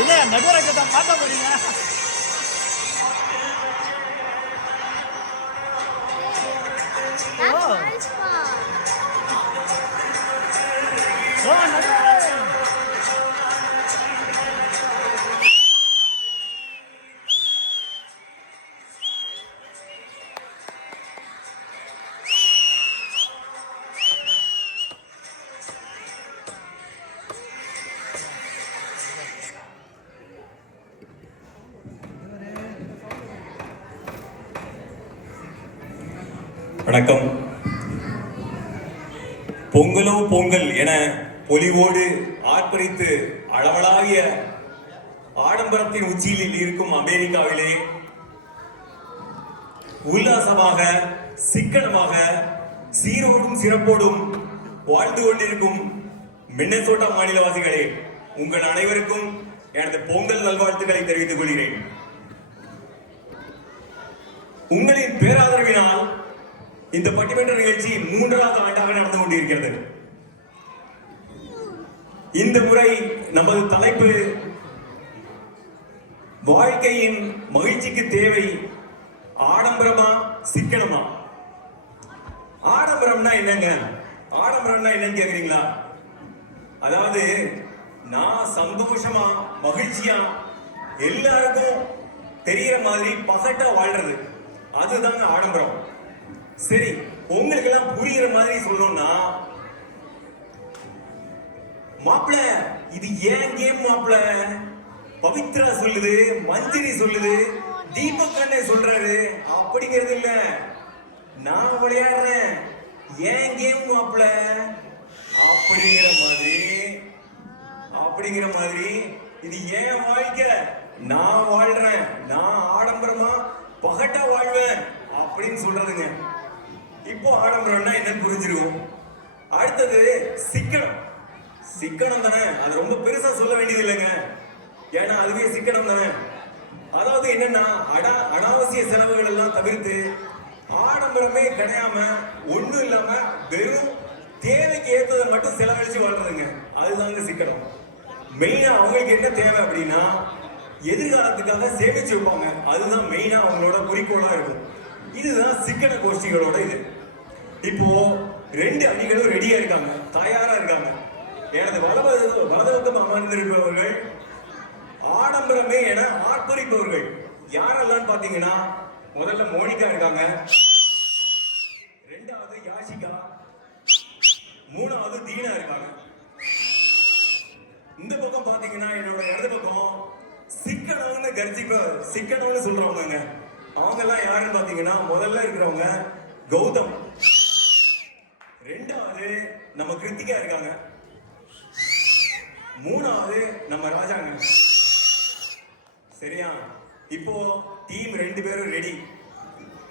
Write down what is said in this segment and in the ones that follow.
இல்ல நடுவரை கேட்டா மாத்த போறீங்க. வணக்கம். பொங்கலோ பொங்கல் என பொலிவோடு ஆர்ப்பரித்து அளவலாவிய ஆடம்பரத்தின் உச்சியில் இருக்கும் அமெரிக்காவிலே உல்லாசமாக சிக்கனமாக சீரோடும் சிறப்போடும் வாழ்ந்து கொண்டிருக்கும் மின்னசோட்டா மாநிலவாசிகளே, உங்கள் அனைவருக்கும் எனது பொங்கல் நல்வாழ்த்துக்களை தெரிவித்துக் கொள்கிறேன். உங்களின் பேராதரவினால் இந்த பட்டிமன்ற நிகழ்ச்சி 3வது ஆண்டாக நடந்து கொண்டிருக்கிறது. இந்த முறை நமது தலைப்பு வாழ்க்கையின் மகிழ்ச்சிக்கு தேவை ஆடம்பரமா சிக்கனமா. ஆடம்பரம்னா என்னங்க? ஆடம்பரம்னா என்னன்னு கேக்குறீங்களா? அதாவது நான் சந்தோஷமா மகிழ்ச்சியா எல்லாருக்கும் தெரியற மாதிரி பகட்டா வாழ்றது, அதுதாங்க ஆடம்பரம். சரி, உங்களுக்கு எல்லாம் புரியுற மாதிரி சொல்லணும்னா, மாப்பிள இது ஏன் கேம் மாப்பிள, பவித்ரா சொல்லுது, மஞ்சினி சொல்லுது, தீபக் அண்ணன் சொல்றாரு அப்படிங்கிறது இல்ல, நான் விளையாடுறேன் ஏன் கேம் மாப்பிள அப்படிங்கிற மாதிரி இது ஏன் வாழ்க்கை, நான் வாழ்றேன், நான் ஆடம்பரமா பகட்டா வாழ்வேன் அப்படின்னு சொல்றதுங்க. இப்போ ஆடம்பரம்னா என்னன்னு புரிஞ்சிருக்கும். அடுத்தது சிக்கனம். சிக்கனம் தானே, அது ரொம்ப பெருசா சொல்ல வேண்டியது இல்லைங்க, ஏன்னா அதுவே சிக்கனம் தானே. அதாவது என்னன்னா, அனாவசிய செலவுகள் எல்லாம் தவிர்த்து ஆடம்பரமே கிடையாம ஒண்ணும் இல்லாம வெறும் தேவைக்கு ஏற்றதை மட்டும் செலவழிச்சு வாழ்றதுங்க, அதுதாங்க சிக்கனம். மெயினா அவங்களுக்கு என்ன தேவை அப்படின்னா, எதிர்காலத்துக்காக சேமிச்சு வைப்பாங்க, அதுதான் மெயினா அவங்களோட குறிக்கோளா இருக்கும். இதுதான் சிக்கன கோஷ்டிகளோட இது. இப்போ 2 அணிகளும் ரெடியா இருக்காங்க, தயாரா இருக்காங்க. எனது வலதுபக்கம் அமர்ந்திருப்பவர்கள் ஆடம்பரமே என ஆர்ப்பரிப்பவர்கள் யாரெல்லாம் பாத்தீங்கன்னா, முதல்ல மோனிகா இருக்காங்க, 2வது யாஷிகா, 3வது தீனா இருக்காங்க. இந்த பக்கம் பாத்தீங்கன்னா என்னோட இடது பக்கம் சிக்கனம்னு சிக்கனம்னு சொல்றவங்க, அவங்க எல்லாம் யாருன்னு பாத்தீங்கன்னா, முதல்ல இருக்கிறவங்க கௌதம், 2வது நம்ம கிருத்திகா இருக்காங்க, 3வது நம்ம ராஜாங்க. சரியா? இப்போ டீம் 2 பேரும் ரெடி.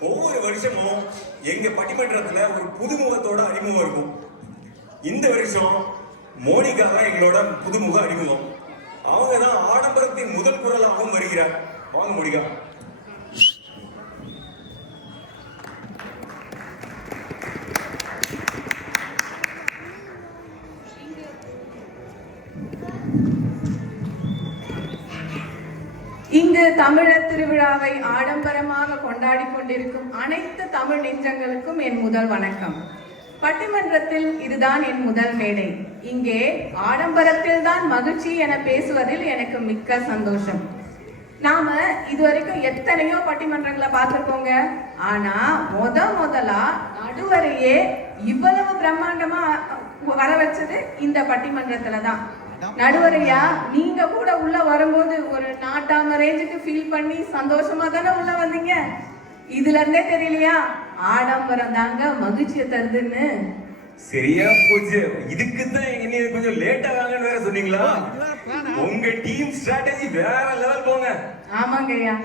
ஒவ்வொரு வருஷமும் எங்க பட்டிமன்றத்துல ஒரு புதுமுகத்தோட அறிமுகம் இருக்கும். இந்த வருஷம் மோனிகா தான் எங்களோட புதுமுக அறிமுகம். அவங்க தான் ஆடம்பரத்தின் முதல் குரலாகவும் வருகிறார். வாங்க மோனிகா. இங்கு தமிழர் திருவிழாவை ஆடம்பரமாக கொண்டாடி கொண்டிருக்கும் அனைத்து தமிழ் நெஞ்சங்களுக்கும் என் முதல் வணக்கம். பட்டிமன்றத்தில் இதுதான் என் முதல் மேடை. இங்கே ஆடம்பரத்தில் தான் மகிழ்ச்சி என பேசுவதில் எனக்கு மிக்க சந்தோஷம். நாம இதுவரைக்கும் எத்தனையோ பட்டிமன்றங்களை பார்த்திருக்கோங்க. ஆனா முதலா நடுவரையே இவ்வளவு பிரம்மாண்டமா வர வச்சது இந்த பட்டிமன்றத்துல தான். நடுவரையா, நீங்க கூட உள்ள வரும்போது ஒரு நாட்டாம ரேஞ்சுக்கு ஃபீல் பண்ணி சந்தோஷமா தானே உள்ள வந்தீங்க. இதுல இருந்தே தெரியலையா ஆடம்பரம் தாங்க மகிழ்ச்சியை தருதுன்னு? சரியா போச்சு. இதுக்கு தான் என்ன கொஞ்சம் லேட்டா வாங்கன்னு வேற சொன்னீங்களா? உங்க டீம் ஸ்ட்ராட்டஜி வேற லெவல் போங்க. ஆமாங்க ஐயா.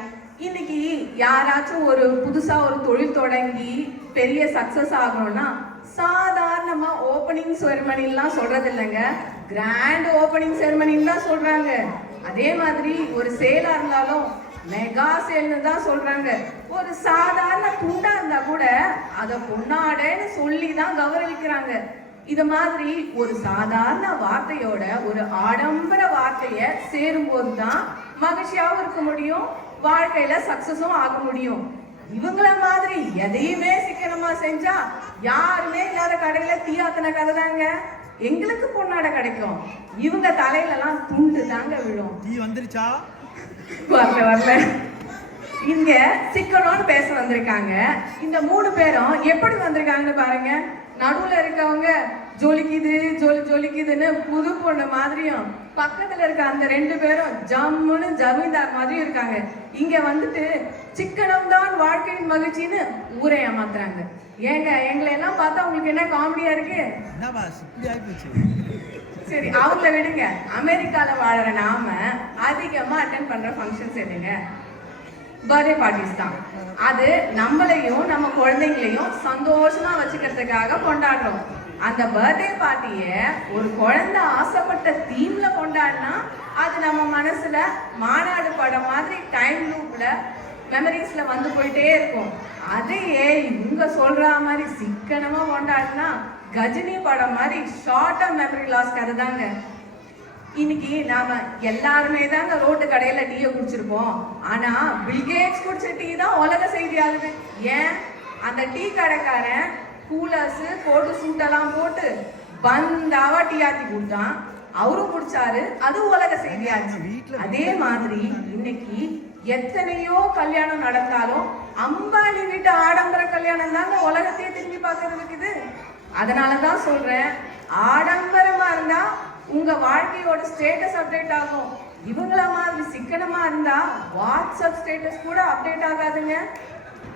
இன்னைக்கு யாராச்சும் ஒரு புதுசா ஒரு தொழில் தொடங்கி பெரிய சக்சஸ் ஆகணும்னா சாதாரணமா ஓபனிங் செரமனிலாம் சொல்றது இல்லைங்க, கிராண்ட் ஓபனிங் செரமனின்னு தான் சொல்றாங்க. அதே மாதிரி ஒரு சேலா இருந்தாலும் மெகா சேல்னு தான் சொல்றாங்க. ஒரு சாதாரண துண்டா இருந்தா கூட அத பொன்னாடன்னு சொல்லி தான் கௌரவிக்கிறாங்க. இது மாதிரி ஒரு சாதாரண வார்த்தையோட ஒரு ஆடம்பர வார்த்தைய சேரும்போது தான் மகிழ்ச்சியாவும் இருக்க முடியும், வாழ்க்கையில சக்சஸும் ஆக முடியும். இவங்கள மாதிரி எதையுமே சிக்கனமா செஞ்சா யாருமே இல்லாத கடையில தீயாத்தின கதை தாங்க எங்களுக்கு பொன்னாட கிடைக்கும். இவங்க தலையில எல்லாம் துண்டு தாங்க விழும். டீ வந்துருச்சா? வரல. இங்க சிக்கனம்னு பேச வந்திருக்காங்க. இந்த 3 பேரும் எப்படி வந்திருக்காங்கன்னு பாருங்க. நடுவுல இருக்கவங்க ஜொலிக்குதுன்னு புது பொண்ணு மாதிரியும், பக்கத்துல இருக்க அந்த 2 பேரும் ஜம்முன்னு ஜமீன்தார் மாதிரியும் இருக்காங்க. இங்க வந்துட்டு சிக்கனம் தான் வாழ்க்கையின் மகிழ்ச்சின்னு ஊரை ஏமாத்துறாங்க. ஏங்க எங்களை எல்லாம் பார்த்தா உங்களுக்கு என்ன காமெடியா இருக்கு? சரி, அவங்கள விடுங்க. அமெரிக்கால வாழற நாம அதிகமா அட்டென்ட் பண்ற ஃபங்க்ஷன்ஸ் எதுங்க? பர்த்டே பார்ட்டிஸ் தான். அது நம்மளையும் நம்ம குழந்தைங்களையும் சந்தோஷமா வச்சுக்கிறதுக்காக கொண்டாடுறோம். அந்த பர்த்டே பார்ட்டிய ஒரு குழந்தை ஆசைப்பட்ட தீம்ல கொண்டாடினா அது நம்ம மனசுல மாநாடு படம் மாதிரி டைம் லூப்ல மெமரிஸ்ல வந்து போயிட்டே இருக்கும். அதையே இவங்க சொல்ற மாதிரி சிக்கனமா கொண்டாடினா கஜினி படம் மாதிரி ஷார்ட் டர்ம் மெமரி லாஸ் கதை தாங்க. இன்னைக்கு நாம எல்லாருமே தாங்க ரோட்டு கடையில டீயை குடிச்சிருப்போம். ஆனா பில்கேட்ஸ் குடிச்ச டீ தான் உலக செய்தி ஆகுது. ஏன்? அந்த டீ கடைக்காரன் கூலர்ஸ் கோட்டு சூட்டெல்லாம் போட்டு பந்தாவா டீ ஆத்தி கொடுத்தான், அவரும் குடிச்சாரு, அது உலக செய்தியாச்சு. அதே மாதிரி இன்னைக்கு எத்தனையோ கல்யாணம் நடந்தாலும் அம்பானி வீட்டு ஆடம்பர கல்யாணம் தாங்க உலகத்தையே திரும்பி பார்க்கறது இருக்குது. அதனாலதான் சொல்றேன், ஆடம்பரமா இருந்தா உங்க வாழ்க்கையோட ஸ்டேட்டஸ் அப்டேட் ஆகும். இவங்கள மாதிரி சிக்கனமா இருந்தா வாட்ஸ்அப் ஸ்டேட்டஸ் கூட அப்டேட் ஆகாதுங்க.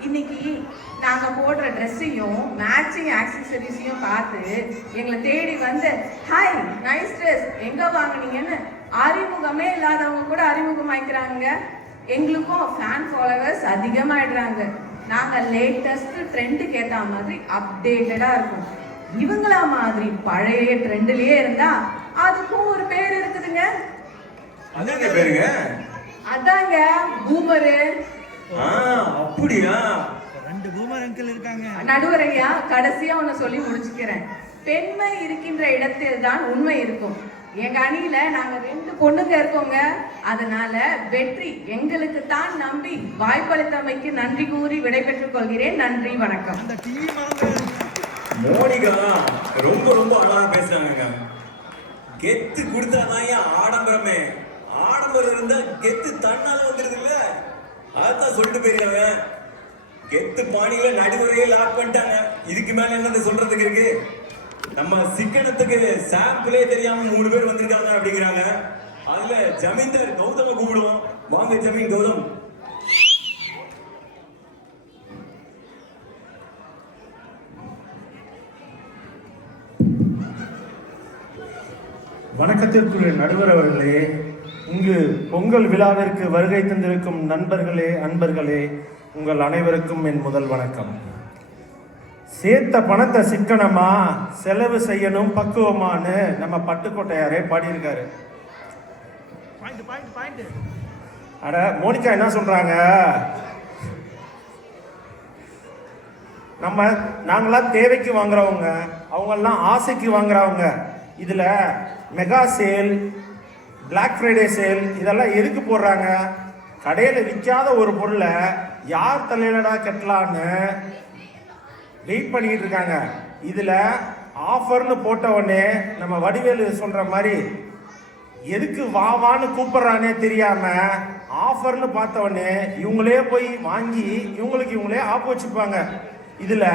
இன்னைக்கு நாங்க போடுற ட்ரெஸ்ஸையும் மேட்சிங் ஆக்சசரிஸையும் பார்த்து எங்களை தேடி வந்து ஹாய் நைஸ் ட்ரெஸ் எங்க வாங்கினீங்கன்னு அறிமுகமே இல்லாதவங்க கூட அறிமுகமாய்க்கிறாங்க. எங்களுக்கும் ஃபேன் ஃபாலோவர்ஸ் அதிகமாயிடுறாங்க. நாங்க லேட்டஸ்ட் ட்ரெண்டுக்கு ஏற்ற மாதிரி அப்டேட்டடா இருக்கும். இவங்கள மாதிரி பழைய ட்ரெண்ட்லயே இருந்தா அதுக்கும் ஒரு பேர் இருக்குதுங்க. அதாங்க பேருங்க? அதாங்க பூமரு. அப்படியா? 2 பூமர் அங்கிள் இருக்காங்க. நடுவரையா, கடைசியா ஒன்னு சொல்லி முடிச்சுக்கிறேன். பெண்மை இருக்கின்ற இடத்தில் தான் உண்மை இருக்கும். எங்க அணியில நாங்க 2 பொண்ணுங்க இருக்கோங்க. அதனால வெற்றி எங்களுக்கு தான் நம்பி வாய்ப்பளித்தமைக்கு நன்றி கூறி விடைபெற்றுக் கொள்கிறேன். நன்றி, வணக்கம். அந்த டீ மோனிகா ரொம்ப ரொம்ப அழகா பேசுறாங்க. கெத்து கொடுத்தாதான் ஆடம்பரமே. ஆடம்பரம் இருந்தா கெத்து தன்னால வந்துருது இல்ல, அதான் சொல்லிட்டு போயிருக்காங்க. கெத்து பாணியில நடுவரையே லாக் பண்ணிட்டாங்க. இதுக்கு மேல என்ன சொல்றதுக்கு இருக்கு? நம்ம சிக்கனத்துக்கு சாம்பிளே தெரியாம 3 பேர் வந்திருக்காங்க அப்படிங்கிறாங்க. அதுல ஜமீன்தார் கௌதம கூப்பிடுவோம். வாங்க ஜமீன் கௌதம். வணக்கத்திற்குரிய நடுவர் அவர்களே, இங்கு பொங்கல் விழாவிற்கு வருகை தந்திருக்கும் நண்பர்களே, அன்பர்களே, உங்கள் அனைவருக்கும் என் முதல் வணக்கம். சேர்த்த பணத்தை சிக்கனமா செலவு செய்யணும் பக்குவமானு நம்ம பட்டுக்கோட்டையாரே பாடியிருக்காரு. அட மோனிகா என்ன சொல்றாங்க? நாங்களாம் தேவைக்கு வாங்குறவங்க, அவங்கெல்லாம் ஆசைக்கு வாங்குறவங்க. இதில் mega sale, black Friday sale இதெல்லாம் எதுக்கு போடுறாங்க? கடையில் விற்காத ஒரு பொருளை யார் தலையிலடா கட்டலான்னு வெயிட் பண்ணிக்கிட்டு இருக்காங்க. இதில் ஆஃபர்னு போட்ட உடனே நம்ம வடிவேலு சொல்கிற மாதிரி எதுக்கு வான்னு கூப்பிட்றானே தெரியாமல் ஆஃபர்னு பார்த்த உடனே இவங்களே போய் வாங்கி இவங்களே ஆப்பு வச்சுப்பாங்க. இதில்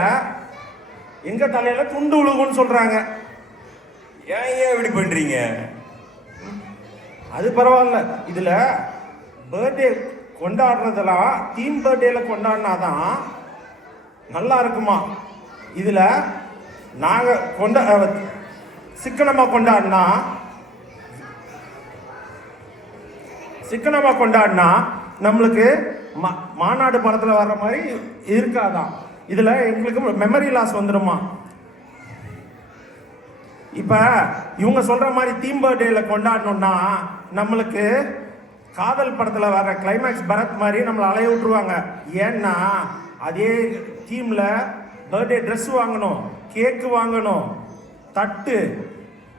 எங்கள் தலையில் துண்டு உழுகுன்னு சொல்கிறாங்க. ஏன் இப்படி பண்றீங்க? அது பரவாயில்ல. இதுல பர்த்டே கொண்டாடுறதெல்லாம் தீம் பர்த்டேல கொண்டாடினாதான் நல்லா இருக்குமா. இதுல நாங்க சிக்கனமா கொண்டாடினா நம்மளுக்கு மாநாடு படத்துல வர்ற மாதிரி இருக்காதான். இதுல எங்களுக்கு மெமரி லாஸ் வந்துடுமா. இப்போ இவங்க சொல்கிற மாதிரி தீம் பர்த்டேல கொண்டாடணும்னா நம்மளுக்கு காதல் படத்தில் வர கிளைமேக்ஸ் பரத் மாதிரி நம்மளை அலைய விட்டுருவாங்க. ஏன்னா அதே தீமில் பர்த்டே ட்ரெஸ் வாங்கணும், கேக்கு வாங்கணும், தட்டு,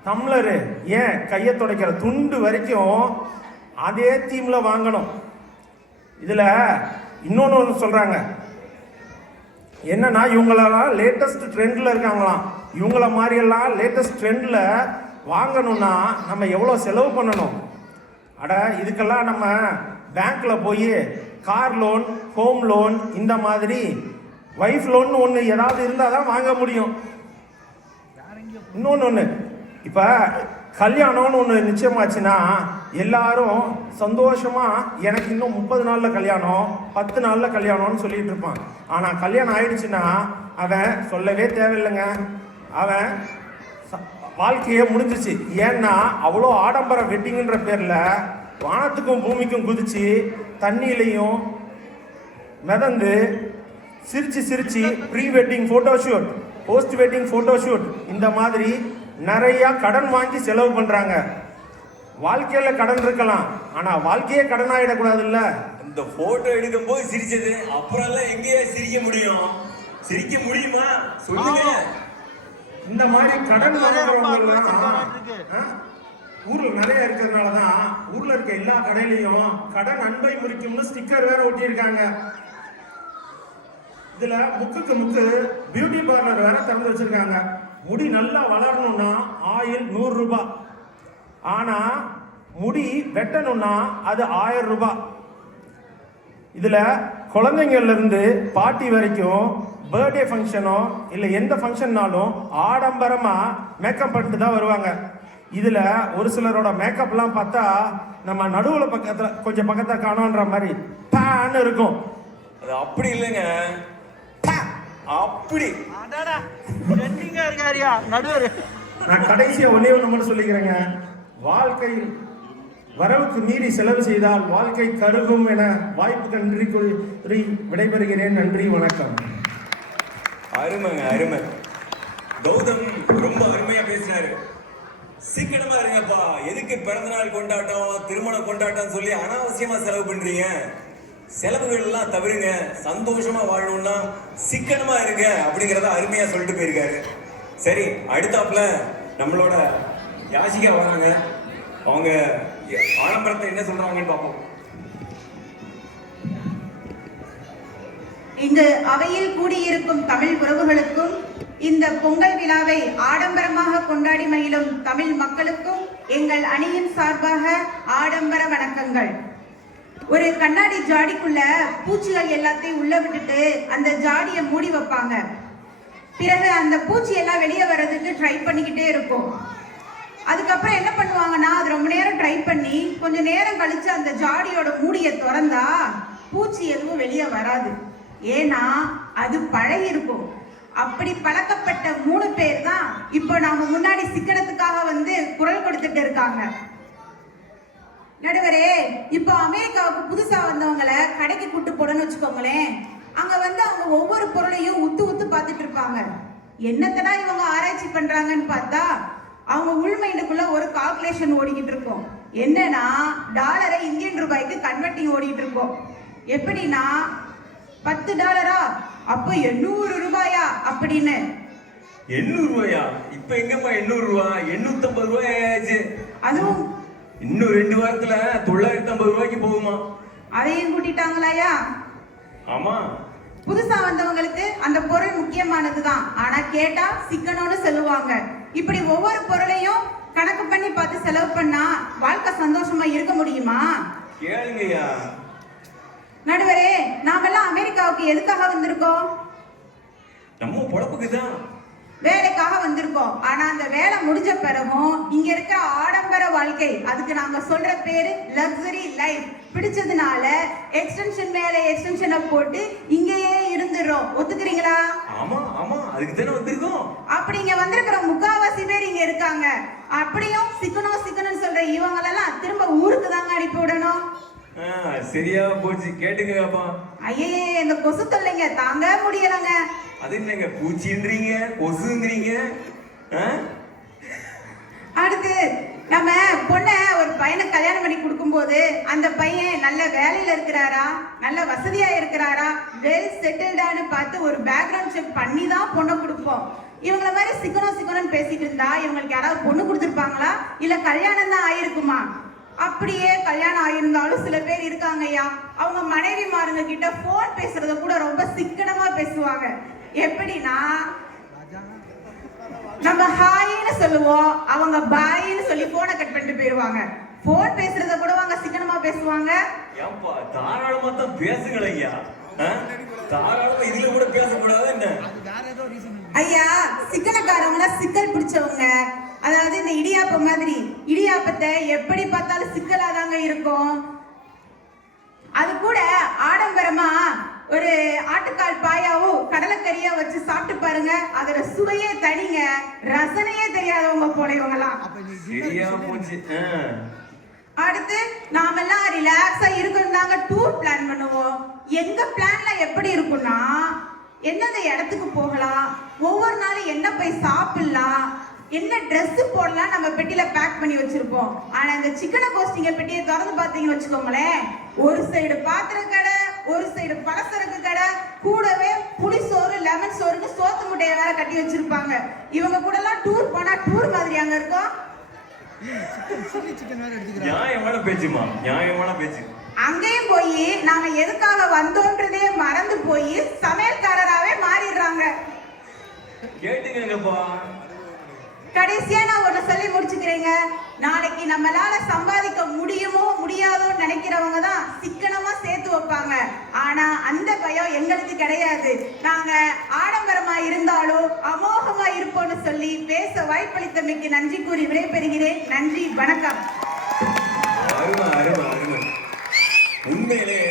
டம்ளரு, ஏன் கையை துடைக்கிற துண்டு வரைக்கும் அதே தீம்ல வாங்கணும். இதுல இன்னொன்று ஒன்று சொல்றாங்க என்னன்னா, இவங்களெல்லாம் லேட்டஸ்ட் ட்ரெண்ட்ல இருக்காங்களாம். இவங்கள மாதிரியெல்லாம் லேட்டஸ்ட் ட்ரெண்ட்ல வாங்கணும்னா நம்ம எவ்வளோ செலவு பண்ணணும்? அட இதுக்கெல்லாம் நம்ம பேங்க்ல போய் கார் லோன், ஹோம் லோன், இந்த மாதிரி வைஃப் லோன் ஒன்று ஏதாவது இருந்தால் தான் வாங்க முடியும். இன்னொன்று இப்போ கல்யாணம்னு ஒன்று நிச்சயமாச்சுன்னா எல்லாரும் சந்தோஷமா எனக்கு இன்னும் 30 நாள்ல கல்யாணம், 10 நாள்ல கல்யாணம்னு சொல்லிட்டு இருப்பான். ஆனால் கல்யாணம் ஆயிடுச்சுன்னா அவன் சொல்லவே தேவையில்லைங்க, அவன் வாழ்க்கையே முடிஞ்சிச்சு. ஏன்னா அவ்வளோ ஆடம்பர வெட்டிங்குன்ற பேரில் வானத்துக்கும் பூமிக்கும் குதிச்சு தண்ணியிலையும் மிதந்து சிரிச்சு சிரிச்சு pre wedding photoshoot, post wedding photoshoot, இந்த மாதிரி நிறைய கடன் வாங்கி செலவு பண்றாங்க. வாழ்க்கையில கடன் இருக்கலாம், ஆனா வாழ்க்கையே கடன் ஆயிடக்கூடாது இல்ல. இந்த போட்டோ எடுக்கும் போது சிரிச்சது அப்புறம் எல்லாம் எங்கேயே சிரிக்க முடியும்? சிரிக்க முடியுமா சொல்லுங்க. இந்த மாதிரி கடன் வாங்குறவங்க ஊர்ல நிறைய இருக்கிறதுனாலதான் ஊர்ல இருக்க எல்லா கடையிலையும் கடன் அன்பை முறிக்கும்னு ஸ்டிக்கர் வேற ஒட்டி இருக்காங்க. இதுல முக்குக்கு முக்கு பியூட்டி பார்லர் வேற திறந்து வச்சிருக்காங்க. முடி நல்லா வளரணும்னா ஆயில் 100 ரூபாய், ஆனா முடி வெட்டணும்னா அது 1000 ரூபாய். இதுல குழந்தைங்கள்ல இருந்து பாட்டி வரைக்கும் பர்த்டே ஃபங்க்ஷனோ இல்லை எந்த ஃபங்க்ஷன்னாலும் ஆடம்பரமா மேக்கப் பண்ணிட்டு தான் வருவாங்க. இதுல ஒரு சிலரோட மேக்கப்லாம் பார்த்தா நம்ம நடுவுல பக்கத்துல கொஞ்சம் பக்கத்தை காணோன்ற மாதிரி பேன்னு இருக்கும். அது அப்படி இல்லைங்க, அப்படி நான் கடைசியா ஒன்னே ஒன்று மட்டும் சொல்லிக்கிறேங்க. வாழ்க்கையில் வரவுக்கு மீறி செலவு செய்தால் வாழ்க்கை கருகும் என வாய்ப்புக்கு நன்றி கூறி விடைபெறுகிறேன். நன்றி, வணக்கம். அருமைங்க, அருமை. கௌதம் ரொம்ப அருமையா பேசினாரு. சீக்கிரமா இருங்கப்பா, எதுக்கு பிறந்தநாள் கொண்டாட்டம், திருமண கொண்டாட்டம் சொல்லி அனாவசியமா செலவு பண்றீங்க? செலவுகள் எல்லாம் தவிருங்க, சந்தோஷமா வாழணும்னா சிக்கனமா இருங்க அப்படிங்கிறத அருமையா சொல்லிட்டு போயிருக்காரு. சரி, அடுத்தாப்புல நம்மளோட யாசிகா வராங்க. அவங்க ஆடம்பரத்தை என்ன சொல்றாங்கன்னு பார்ப்போம். இங்கு அவையில் கூடியிருக்கும் தமிழ் உறவுகளுக்கும் இந்த பொங்கல் விழாவை ஆடம்பரமாக கொண்டாடி மகிழும் தமிழ் மக்களுக்கும் எங்கள் அணியின் சார்பாக ஆடம்பர வணக்கங்கள். ஒரு கண்ணாடி ஜாடிக்குள்ள பூச்சிகள் எல்லாத்தையும் உள்ள விட்டுட்டு அந்த ஜாடியை மூடி வைப்பாங்க. பிறகு அந்த பூச்சி எல்லாம் வெளியே வர்றதுக்கு ட்ரை பண்ணிக்கிட்டே இருக்கும். அதுக்கப்புறம் என்ன பண்ணுவாங்கன்னா, அது ரொம்ப நேரம் ட்ரை பண்ணி கொஞ்ச நேரம் கழிச்சு அந்த ஜாடியோட மூடியை திறந்தா பூச்சி எதுவும் வெளியே வராது. ஏன்னா அது பழகி இருக்கும். அப்படி பழக்கப்பட்ட 3 பேர் தான் இப்போ நாம முன்னாடி சிக்கனத்துக்காக வந்து குரல் கொடுத்துட்டு இருக்காங்க. நடுவரே, இப்போ அமெரிக்காவுக்கு புதுசா வந்தவங்களை கடைக்கு கூட்டு போடணும்னு வச்சுக்கோங்களேன். அங்க வந்து அவங்க ஒவ்வொரு பொருளையும் உத்து உத்து பார்த்துட்டு இருப்பாங்க. என்னத்தடா இவங்க ஆராய்ச்சி பண்றாங்கன்னு பார்த்தா அவங்க உள்மைண்டுக்குள்ள ஒரு கால்குலேஷன் ஓடிக்கிட்டு இருக்கும். என்னன்னா, டாலரை இந்தியன் ரூபாய்க்கு கன்வெர்ட்டிங் ஓடிட்டு இருக்கும். எப்படின்னா, $10 அப்ப 800 ரூபாயா அப்படின்னு. 800 ரூபாயா? இப்ப எங்கம்மா 800 ரூபாய்? 850 ரூபாய் ஆயாச்சு. அதுவும் இன்னும் 2 வாரத்துல 950 ரூபாய்க்கு போகுமா? அதையும் கூட்டிட்டாங்களாயா? ஆமா. புதுசா வந்தவங்களுக்கு அந்த பொருள் முக்கியமானதுதான், ஆனா கேட்டா சிக்கனம்னு சொல்லுவாங்க. இப்படி ஒவ்வொரு பொருளையும் கணக்கு பண்ணி பார்த்து செலவு பண்ணா வாழ்க்கை சந்தோஷமா இருக்க முடியுமா? கேளுங்கய்யா. நடுவரே, நாமெல்லாம் அமெரிக்காவுக்கு எதுக்காக வந்திருக்கோம்? நம்ம பொழப்புக்கு தான், வேலைக்காக வந்திருக்கோம். ஆனா அந்த வேலை முடிஞ்ச பிறகும் இங்க இருக்கிற ஆடம்பர வாழ்க்கை, அதுக்கு நாங்க சொல்ற பேரு லக்ஸரி லைஃப் பிடிச்சதுனால எக்ஸ்டென்ஷன் மேல எக்ஸ்டென்ஷனை போட்டு இங்கேயே இருந்துறோம். ஒத்துக்கிறீங்களா? ஆமா ஆமா, அதுக்கு தானே வந்திருக்கோம். அப்படி இங்க வந்திருக்கிற முக்காவாசி பேர் இங்க இருக்காங்க. அப்படியும் சிக்கனம் சிக்கனம் சொல்ற இவங்களெல்லாம் திரும்ப ஊருக்கு தாங்க அனுப்பி விடணும். சரியா போச்சு, கேட்டுங்கப்பா. ஐயே, இந்த கொசு தொல்லைங்க தாங்க முடியலங்க. அது என்னங்க, பூச்சின்றீங்க, கொசுங்கிறீங்க. அடுத்து நம்ம பொண்ண ஒரு பையனை கல்யாணம் பண்ணி கொடுக்கும்போது அந்த பையன் நல்ல வேலையில இருக்கிறாரா, நல்ல வசதியா இருக்கிறாரா, வெல் செட்டில்டான்னு பார்த்து ஒரு பேக்ரவுண்ட் செக் பண்ணி தான் பொண்ணை கொடுப்போம். இவங்கள மாதிரி சிக்கனம் சிக்கனம் பேசிட்டு இருந்தா இவங்களுக்கு யாராவது பொண்ணு கொடுத்துருப்பாங்களா இல்ல கல்யாணம் தான் ஆயிருக்குமா? அப்படியே கல்யாணம் ஆயிருந்தாலும் சில பேர் இருக்காங்க ஐயா, அவங்க மனைவிமாருங்க கிட்ட போன் பேசுறத கூட ரொம்ப சிக்கனமா பேசுவாங்க. எப்படின்னா நம்ம ஹாய்னு சொல்லுவோம், அவங்க பாய்னு சொல்லி போனை கட் பண்ணிட்டு போயிருவாங்க. போன் பேசுறத கூட அவங்க சிக்கனமா பேசுவாங்க. ஏப்பா தாராளமா தான் பேசுங்கள ஐயா, தாராளமா இதுல கூட பேசக்கூடாது என்ன? ஐயா, சிக்கனக்காரவங்கள சிக்கல் பிடிச்சவங்க. அதாவது இந்த இடியாப்பம் மாதிரி, இடியாப்பத்தை எப்படி பார்த்தாலும் சிக்கலாதாங்க இருக்கும். அது கூட ஆடம்பரமா ஒரு ஆட்டுக்கால் பாயாவும் கடலைக்கறியா வச்சு சாப்பிட்டு பாருங்க, அதோட சுவையே தனிங்க, ரசனையே தெரியாதவங்க போல இவங்கலாம். அடுத்து நாமெல்லாம் ரிலாக்ஸா இருக்கணும் தாங்க டூர் பிளான் பண்ணுவோம். எங்க பிளான்ல எப்படி இருக்கும்னா, எந்தெந்த இடத்துக்கு போகலாம், ஒவ்வொரு நாளும் என்ன போய் சாப்பிடலாம், என்ன ட்ரெஸ் போடலாம் நம்ம பெட்டியில பேக் பண்ணி வச்சிருப்போம். ஆனா இந்த சிக்கன கோஸ்டிங்க பெட்டியை திறந்து பார்த்தீங்கன்னு வச்சுக்கோங்களேன், ஒரு சைடு பாத்திர கடை, ஒரு சைடு பலசரக்கு கடை, கூடவே புளிசோறு லெமன் சோறுன்னு சோத்து முட்டையை வேற கட்டி வச்சிருப்பாங்க. இவங்க கூட எல்லாம் டூர் போனா டூர் மாதிரி அங்க இருக்கும். நியாயமான பேச்சுமா, நியாயமான பேச்சு. அங்கேயும் போய் நாம எதுக்காக வந்தோன்றதே மறந்து போய் சமையல்காரராவே மாறிடுறாங்க. கேட்டுங்கப்பா. கடைசியா நான் ஒண்ணு சொல்லி முடிச்சுக்கிறேங்க. நாளைக்கு நம்மளால சம்பாதிக்க முடியுமோ முடியாதோன்னு நினைக்கிறவங்க தான் சிக்கனமா சேர்த்து வைப்பாங்க. ஆனா அந்த பயம் எங்களுக்கு கிடையாது. நாங்க ஆடம்பரமா இருந்தாலும் அமோகமா இருப்போம்னு சொல்லி பேச வாய்ப்பளித்தமைக்கு நன்றி கூறி விடைபெறுகிறேன். நன்றி, வணக்கம். அருமை அருமை அருமை. உண்மையிலே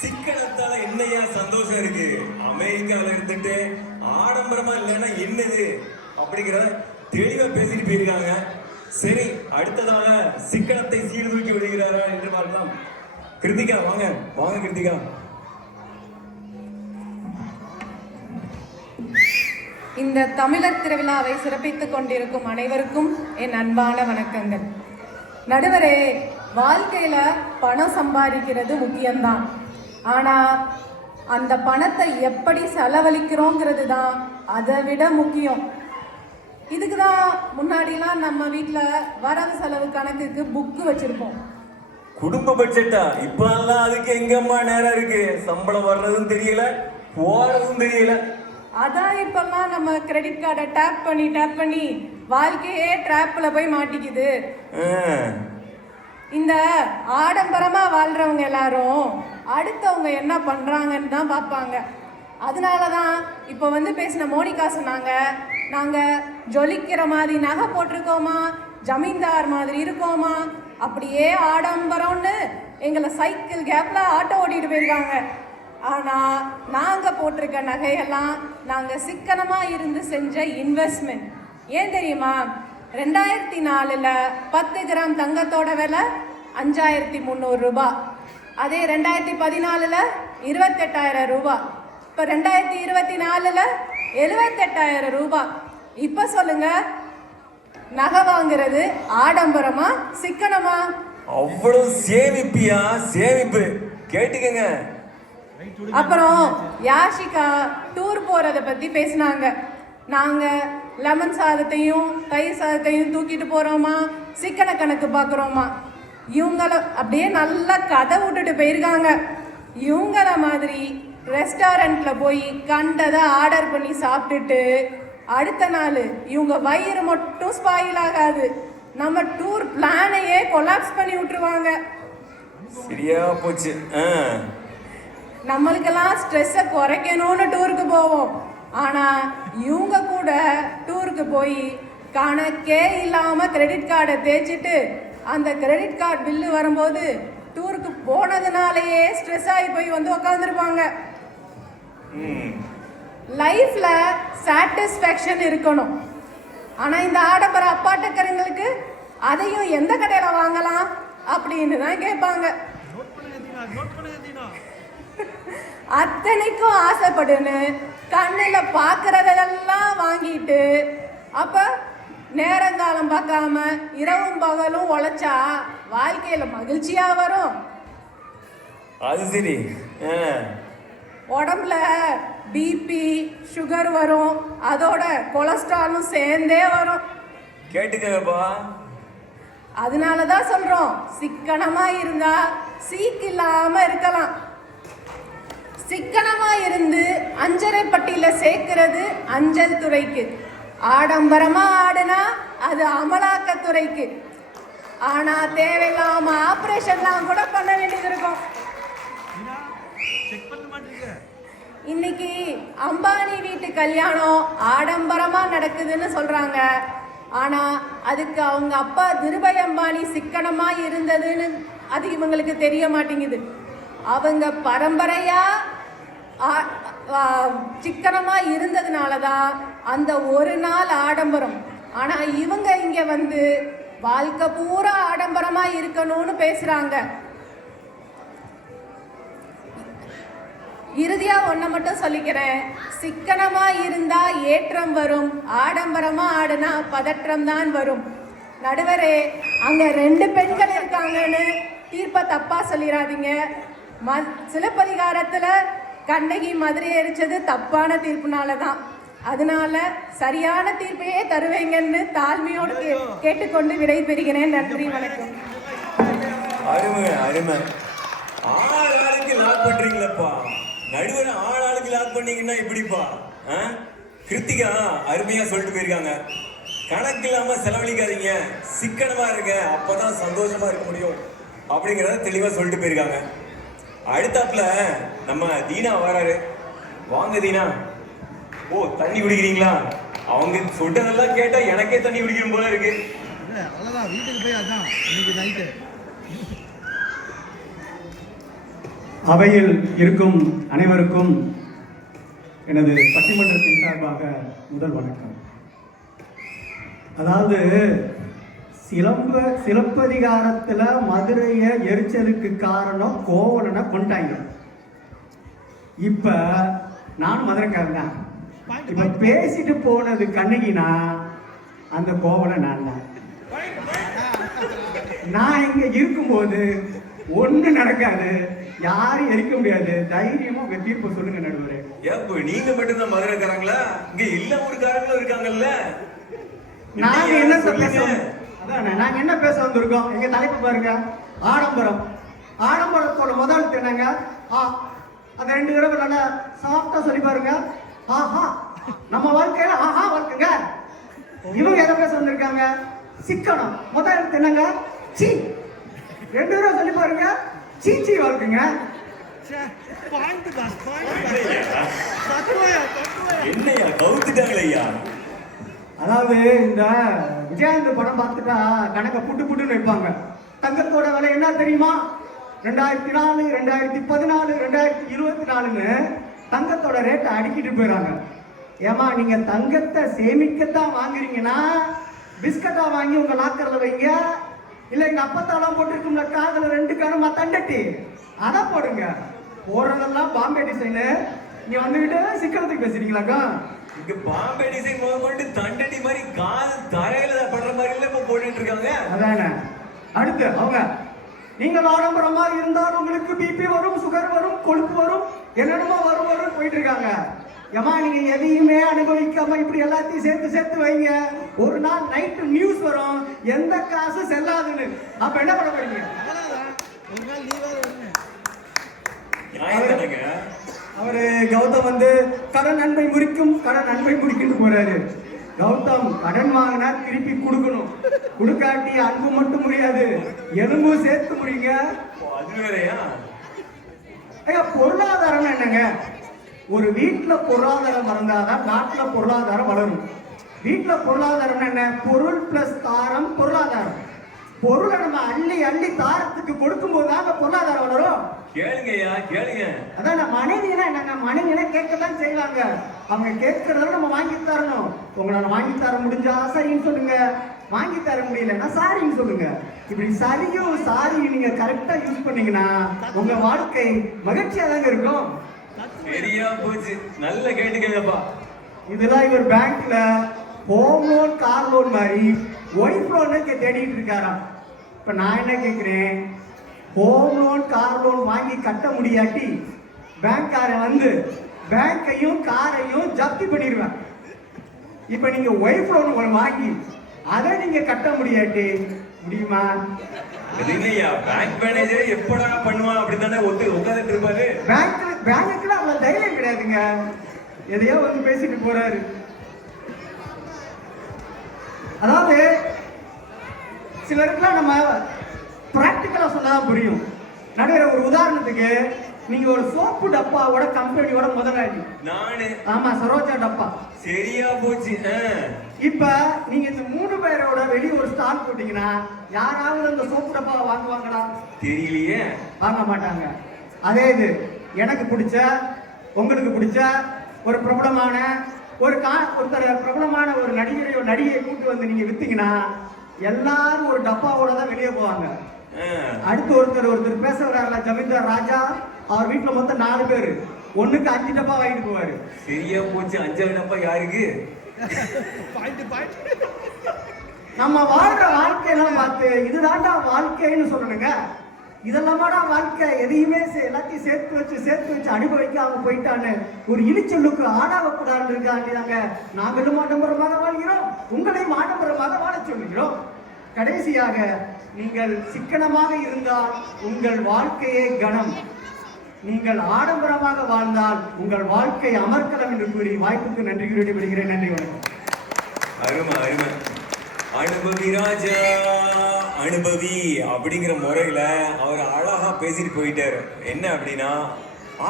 சிக்கனத்தால என்னையா சந்தோஷம் இருக்கு? அமெரிக்காவில இருந்துட்டு ஆடம்பரமா இல்லைன்னா என்னது அப்படிங்கிற தெளிவா பேசிட்டு போயிருக்காங்க. சரி, அடுத்ததாக சிக்கனத்தை சீர்தூக்கி விடுகிறாரா என்று பார்க்கலாம். கிருத்திகா வாங்க, வாங்க கிருத்திகா. இந்த தமிழர் திருவிழாவை சிறப்பித்துக் கொண்டிருக்கும் அனைவருக்கும் என் அன்பான வணக்கங்கள். நடுவரே, வாழ்க்கையில பணம் சம்பாதிக்கிறது முக்கியம்தான். ஆனா அந்த பணத்தை எப்படி செலவழிக்கிறோங்கிறது தான் அதை விட முக்கியம். இதுக்கு தான் முன்னாடிலாம் நம்ம வீட்டில் வரவு செலவு கணக்குக்கு புக்கு வச்சிருப்போம். குடும்ப பட்ஜெட்டா? இப்ப எல்லாம் அதுக்கு எங்கம்மா நேரம் இருக்கு? சம்பளம் வர்றதும் தெரியல, போறதும் தெரியல. அதான் இப்பெல்லாம் நம்ம கிரெடிட் கார்டை டேப் பண்ணி வாழ்க்கையே ட்ராப்ல போய் மாட்டிக்குது. இந்த ஆடம்பரமா வாழ்றவங்க எல்லாரும் அடுத்தவங்க என்ன பண்றாங்கன்னு தான் பார்ப்பாங்க. அதனாலதான் இப்போ பேசின மோனிகா சொன்னாங்க, நாங்க ஜொலிக்கிற மாதிரி நகை போட்டிருக்கோமா, ஜமீன்தார் மாதிரி இருக்கோமா, அப்படியே ஆடம்பரம்னு எங்களை சைக்கிள் கேப்ல ஆட்டோ ஓட்டிட்டு போயிருக்காங்க. ஆனா நாங்க போட்டிருக்க நகையெல்லாம் நாங்க சிக்கனமா இருந்து செஞ்ச இன்வெஸ்ட்மெண்ட். ஏன் தெரியுமா? 2004 10 கிராம் தங்கத்தோட விலை 5300 ரூபாய். அதே 2014 28,000 ரூபாய். இப்போ 2024 78,000 ரூபாய். இப்ப சொல்லுங்க, நகை வாங்குறது ஆடம்பரமா சிக்கனமா? அவ்வளவு சேமிப்பியா? சேமிப்பு கேட்டுக்கங்க. அப்புறம் யாஷிகா டூர் போறத பத்தி பேசினாங்க. நாங்க லெமன் சாதத்தையும் தயிர் சாதத்தையும் தூக்கிட்டு போறோமா, சிக்கன கணக்கு பார்க்குறோமா? இவங்கள அப்படியே நல்லா கதை விட்டுட்டு போயிருக்காங்க. இவங்கள மாதிரி ரெஸ்டாரண்ட்ல போய் கண்டதை ஆர்டர் பண்ணி சாப்பிட்டுட்டு அடுத்த நாள் இவங்க வயிறு மட்டும் ஸ்பாயில் ஆகாது, நம்ம டூர் பிளானையே கொலாப்ஸ் பண்ணி விட்டுருவாங்க. சரியா போச்சு. நம்மளுக்கெல்லாம் ஸ்ட்ரெஸ்ஸை குறைக்கணும்னு டூருக்கு போவோம். ஆனால் இவங்க கூட டூருக்கு போய் கணக்கே இல்லாமல் கிரெடிட் கார்டை தேய்ச்சிட்டு அந்த கிரெடிட் கார்டு பில்லு வரும்போது டூருக்கு போனதுனாலேயே ஸ்ட்ரெஸ் ஆகி போய் உட்காந்துருப்பாங்க. லைஃப்ல சாட்டிஸ்ஃபேக்ஷன் இருக்கணும். ஆனால் இந்த ஆடம்பர அப்பாட்டக்கரங்களுக்கு அதையும் எந்த கடையில் வாங்கலாம் அப்படின்னு தான் கேட்பாங்க. அத்தனைக்கும் ஆசைப்படுன்னு கண்ணில் பார்க்கறதெல்லாம் வாங்கிட்டு அப்ப நேரங்காலம் பார்க்காம இரவும் பகலும் உழைச்சா வாழ்க்கையில மகிழ்ச்சியா வரும். அது சரி. உடம்புல பிபி சுகர் வரும், அதோட கொலஸ்ட்ராலும் சேர்ந்தே வரும். கேட்டுக்கப்பா. அதனால தான் சொல்றோம், சிக்கனமா இருந்தா சீக்கு இல்லாம இருக்கலாம். சிக்கனமா இருந்து அஞ்சரை பட்டியல சேர்க்கிறது அஞ்சல் துறைக்கு, ஆடம்பரமா ஆடுனா அது அமலாக்கத்துறைக்கு. ஆனா தேவையில்லாம ஆபரேஷன்லாம் கூட பண்ண வேண்டியது இருக்கும். செக் பண்ண மாட்டீங்க. இன்னைக்கு அம்பானி வீட்டு கல்யாணம் ஆடம்பரமா நடக்குதுன்னு சொல்றாங்க. ஆனா அதுக்கு அவங்க அப்பா திருபை அம்பானி சிக்கனமா இருந்ததுன்னு அது இவங்களுக்கு தெரிய மாட்டேங்குது. அவங்க பரம்பரையா சிக்கனமா இருந்ததுனால தான் அந்த ஒரு நாள் ஆடம்பரம். ஆனா இவங்க இங்க வந்து வாழ்க்கை பூரா ஆடம்பரமா இருக்கணும்னு பேசுறாங்க. இறுதியா ஒன்ன மட்டும் சொல்லிக்கிறேன், சிக்கனமா இருந்தா ஏற்றம் வரும், ஆடம்பரமா ஆடுனா பதற்றம் தான் வரும். நடுவரே, அங்க 2 பெண்கள் இருக்காங்கன்னு தீர்ப்பை தப்பா சொல்லிடாதீங்க. சிலப்பதிகாரத்துல கண்ணகி மதுரை எரிச்சது தப்பான தீர்ப்புனால தான். அதனால சரியான தீர்ப்பையே தருவீங்கன்னு தாழ்மையோடு கேட்டுக்கொண்டு விடை பெறுகிறேன். நன்றி, வணக்கம். அருமை அருமை. ஆளுக்கு லாக் பண்றீங்களப்பா, நடுவர் ஆளுக்கு லாக் பண்ணீங்கன்னா எப்படிப்பா? கிருத்திகா அருமையா சொல்லிட்டு போயிருக்காங்க, கணக்கு இல்லாம செலவழிக்காதீங்க, சிக்கனமா இருங்க, அப்பதான் சந்தோஷமா இருக்க முடியும் அப்படிங்கிறத தெளிவா சொல்லிட்டு போயிருக்காங்க. அடுத்தாப்புல நம்ம தீனா வராரு. வாங்க தீனா. ஓ, தண்ணி குடிக்கிறீங்களா? அவங்க சொல்றதெல்லாம் கேட்டா எனக்கே தண்ணி குடிக்கணும் போல இருக்கு. அவ்வளவுதான், வீட்டுக்கு போய் அதான் இன்னைக்கு நைட்டு. அவையில் இருக்கும் அனைவருக்கும் எனது பட்டிமன்றத்தின் சார்பாக முதல் வணக்கம். அதாவது சிலப்பதிகாரத்துல மதுரையை எரிச்சதுக்கு காரணம் கோவலனை கொண்டாங்க. இப்ப நான் மதுரைக்காரன் தான். இப்ப பேசிட்டு போனது கண்ணகினா அந்த கோவலன் நான் தான். நான் இங்க இருக்கும்போது ஒண்ணு நடக்காது, யாரும் எரிக்க முடியாது. தைரியமா உங்க தீர்ப்பு சொல்லுங்க நடுவரே. ஏப்ப நீங்க மட்டும்தான் மதுரைக்காரங்களா? இங்க எல்லா ஊருக்காரங்களும் இருக்காங்கல்ல. நாங்க என்ன பேசுறோம்? அதான் நாங்க என்ன பேச வந்திருக்கோம்? எங்க தலைப்பு பாருங்க, ஆடம்பரம். ஆடம்பரத்தோட முதல் என்னங்க? அந்த 2 தடவை நல்லா சாஃப்டா சொல்லி பாருங்க. ஆஹா, நம்ம வாழ்க்கையில ஆஹா வாழ்க்கைங்க. இவங்க எதை பேச வந்திருக்காங்க? சிக்கனம். முதல் என்னங்க? சீ. 2 தடவை சொல்லி பாருங்க, சீச்சி வாழ்க்கைங்க. என்னையா கவுத்துட்டாங்களா? அதாவது இந்த விஜயகாந்த் படம் பார்த்துட்டா கணக்க புட்டுன்னு வைப்பாங்க. தங்கத்தோட விலை என்ன தெரியுமா? 2004, 2014, 2024ன்னு தங்கத்தோட ரேட்டை அடிக்கிட்டு போயிடறாங்க. ஏமா, நீங்க தங்கத்தை சேமிக்கத்தான் வாங்குறீங்கன்னா பிஸ்கட்டா வாங்கி உங்க லாக்கர்ல வைங்க. இல்ல எங்க அப்பத்தாலாம் போட்டிருக்கும்ல காதுல 2 கணமா தண்டட்டி, அதை போடுங்க. போடுறதெல்லாம் பாம்பே டிசைனு. நீங்க வந்துகிட்டு சிக்கனத்துக்கு பேசுறீங்களாக்கா? இங்க பாம்பே டிசைன் போட்டு தண்டடி மாதிரி காது தரையில படுற மாதிரி இல்ல இப்ப போட்டுட்டு இருக்காங்க. அதானே. அடுத்து அவங்க, நீங்கள் ஆடம்பரமா இருந்தால் உங்களுக்கு பிபி வரும், சுகர் வரும், கொழுப்பு வரும், என்னென்னமோ வரும் போயிட்டு இருக்காங்க. ஏமா, நீங்க எதையுமே அனுபவிக்காம இப்படி எல்லாத்தையும் சேர்த்து வைங்க. ஒரு நாள் நைட்டு நியூஸ் வரும், எந்த காசு செல்லாதுன்னு. அப்ப என்ன பண்ண போறீங்க? ஒரு நாள் லீவா அவரு கௌதம் வந்து கடன் நன்மை முடிக்கும் போறாரு. கௌதம் கடன் வாங்கினா திருப்பி கொடுக்கணும், கொடுக்காட்டி அன்பு மட்டும் முடியாது, எலும்பும் சேர்த்து முடியுங்க. அது வேறையா? பொருளாதாரம் என்னங்க? ஒரு வீட்டுல பொருளாதாரம் வளர்ந்தாதான் நாட்டுல பொருளாதாரம் வளரும். வீட்டுல பொருளாதாரம் என்ன? பொருள் பிளஸ் தாரம் பொருளாதாரம். பொருளை நம்ம அள்ளி தாரத்துக்கு கொடுக்கும் போது தான் பொருளாதாரம் வளரும். கேளுங்க. அதான் மனைவினா என்னங்க? மனைவினா கேட்கதான் செய்வாங்க. அவங்க கேட்கறத நம்ம வாங்கி தரணும். உங்களால வாங்கி தர முடிஞ்சா சரின்னு சொல்லுங்க, வாங்கி தர முடியலன்னா சாரின்னு சொல்லுங்க. இப்படி சாரி நீங்க கரெக்டா யூஸ் பண்ணீங்கன்னா உங்க வாழ்க்கை மகிழ்ச்சியா தாங்க இருக்கும். சரியா போச்சு, நல்ல கேட்டுக்கப்பா. இதெல்லாம் இவர் பேங்க்ல ஹோம் லோன், கார் லோன் மாதிரி ஒய்ஃப் லோன் தேடிட்டு இருக்காராம். இப்ப நான் என்ன கேட்கிறேன், ஹோம் லோன், கார் லோன் வாங்கி கட்ட முடியாட்டி பேங்க்காரன் வந்து பேங்கையும் காரையும் ஜப்தி பண்ணிடுவேன். இப்ப நீங்க ஒய்ஃப் லோன் ஒன்று வாங்கி அதை நீங்க கட்ட முடியாட்டி முடியுமா? இது இல்லையா, பேங்க் மேனேஜர் எப்படா பண்ணுவான் அப்படித்தானே உட்காந்துட்டு இருப்பாரு. பேங்க்குல அவ்வளவு தைரியம் கிடையாதுங்க. எதையோ வந்து பேசிட்டு போறாரு. அதாவது சிலருக்குலாம் நம்ம பிராக்டிக்கலா சொன்னாதான் புரியும். நடுவர், ஒரு உதாரணத்துக்கு நீங்க ஒரு சோப்பு டப்பாவோட கம்பெனியோட முதலாளி. நானு. ஆமா, சரோஜா டப்பா. சரியா போச்சு. இப்ப நீங்க இந்த 3 பேரோட வெளியே ஒரு ஸ்டால் போட்டீங்கன்னா யாராவது அந்த சோப்பு டப்பாவை வாங்குவாங்களா? தெரியலையே, வாங்க மாட்டாங்க. அதே இது எனக்கு பிடிச்ச, உங்களுக்கு பிடிச்ச ஒரு பிரபலமான பிரபலமான ஒரு நடிகையை கூட்டு வந்து நீங்க வித்தீங்கன்னா எல்லாரும் ஒரு டப்பாவோட தான் வெளியே போவாங்க. அடுத்து ஒருத்தர் பேச வர்றாருல, ஜமீன்தார் ராஜா, அவர் வீட்டுல மொத்தம் 4 பேரு, ஒண்ணுக்கு 5 டப்பா வாங்கிட்டு போவாரு. சரியா போச்சு. 5 டப்பா யாருக்கு? நம்ம வாழ்ற வாழ்க்கையெல்லாம் பார்த்து இதுதான்டா வாழ்க்கைன்னு சொல்லணுங்க. இதெல்லாமாடா வாழ்க்கை, எதையுமே எல்லாத்தையும் சேர்த்து வச்சு அனுபவிக்காம போயிட்டான்னு ஒரு இழிச்சொல்லுக்கு ஆடாவக்கூடாது இருக்காங்க. நாங்களும் ஆடம்பரமாக வாழ்கிறோம், உங்களையும் ஆடம்பரமாக வாழ சொல்லுகிறோம். கடைசியாக, நீங்கள் சிக்கனமாக இருந்தால் உங்கள் வாழ்க்கையே கனம், நீங்கள் ஆடம்பரமாக வாழ்ந்தால் உங்கள் வாழ்க்கை அமர்க்கலம் என்று கூறி வாய்ப்புக்கு நன்றி கூறி விடுகிறேன். நன்றி, வணக்கம். அருமை அருமை. அனுபவி ராஜா, அனுபவி அப்படிங்கிற முறையில அவர் அழகா பேசிட்டு போயிட்டாரு. என்ன அப்படின்னா,